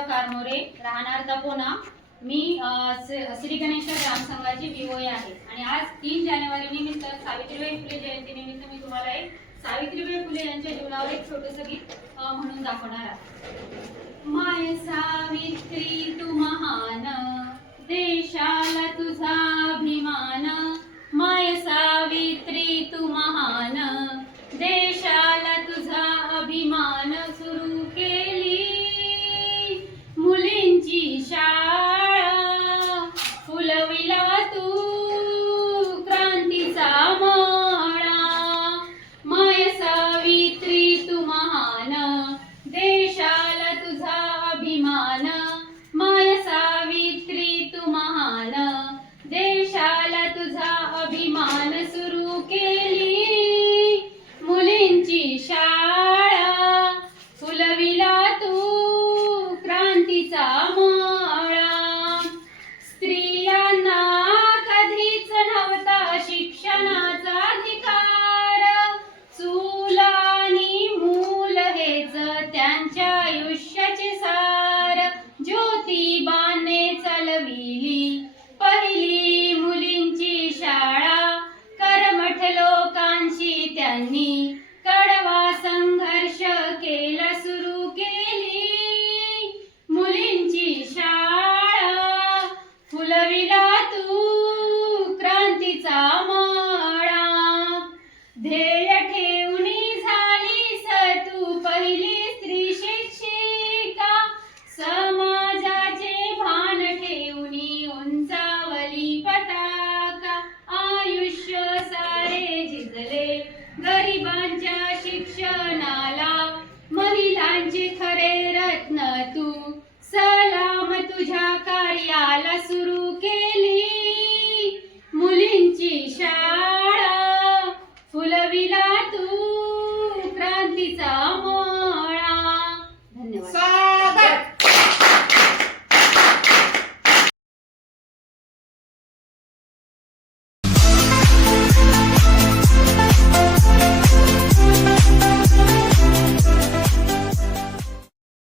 कारमोरे, राहणार तपोना. मी श्री गणेश ग्रामसंघाची विओए आहे आणि आज 3 जानेवारी निमित्त सावित्रीबाई फुले जयंती निमित्त मी तुम्हाला एक सावित्रीबाई फुले यांच्या जीवनावर एक छोटंसं गीत म्हणून दाखवणार आहे. माय सावित्री तू महान, देशाला तुझा अभिमान. माय सावित्री तू महान, देशाला तुझा अभिमान. सुरू केली मुलींची शाळा, फुलविला तू क्रांतीचा माळा. माय सावित्री तू महान, देशाला तुझा अभिमान. माय सावित्री तू महान, देशाला तुझा अभिमान. सुरू केली मुलींची शाळा, फुलविला तू क्रांतीचा माळा. स्त्रियांना कधीच नव्हता शिक्षणाचा अधिकार, चूल आणि मूल हेच त्यांच्या आयुष्याचे सार. ज्योतिबाने चालविली पहिली मुलींची शाळा, कर्मठ लोकांशी त्यांनी कडवा संघर्ष केला. सुरू केली मुलींची शाळा, फुलविला तू क्रांतीचा माळा. ध्येय ठेवणी झालीस तू पहिली स्त्री शिक्षिका, समाजाचे भान ठेवणी उंचावली पताका. आयुष्य सारे झिजले गरिबांच्या शिक्षणाला, महिलांचे खरे रत्न तू, सलाम तुझ्या कार्याला. सुरू केली मुलींची शाळा, फुलविला तू क्रांतीचा